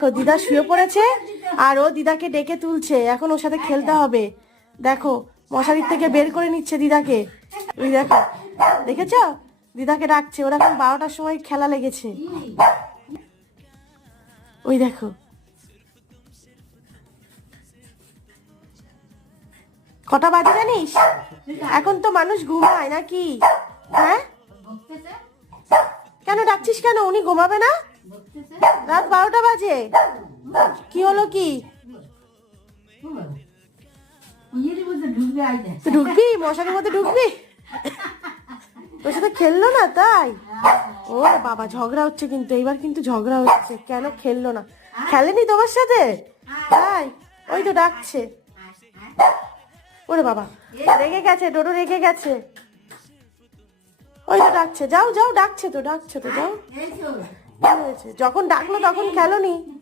তো দিদা শুয়ে পড়েছে আর ও দিদাকে ডেকে তুলছে, এখন ওর সাথে খেলতে হবে। দেখো মশারির থেকে বের করে নিচ্ছে দিদাকে। ওই দেখো, দেখেছ দিদাকে ডাকছে, ওর এখন 12টার সময় খেলা লেগেছে। ওই দেখো, কটা বাজে জানিস? এখন তো মানুষ ঘুমায় নাকি? হ্যাঁ, কেন ডাকছিস কেন? উনি ঘুমাবে না? রাত 12টা বাজে। কি হলো কি? ঢুকবি মশারির মধ্যে ঢুকবি? ওর সাথে খেললো না তাই? ও বাবা, ঝগড়া হচ্ছে কিন্তু, এইবার কিন্তু ঝগড়া হচ্ছে। কেন খেললো না? খেলেনি তোমার সাথে তাই? ওই তো ডাকছে। ওরে বাবা, রেগে গেছে, ডোডো রেগে গেছে। ওই তো ডাকছে, যাও যাও, ডাকছে তো যাও। কি হয়েছে? যখন ডাকলো তখন খেলোনি।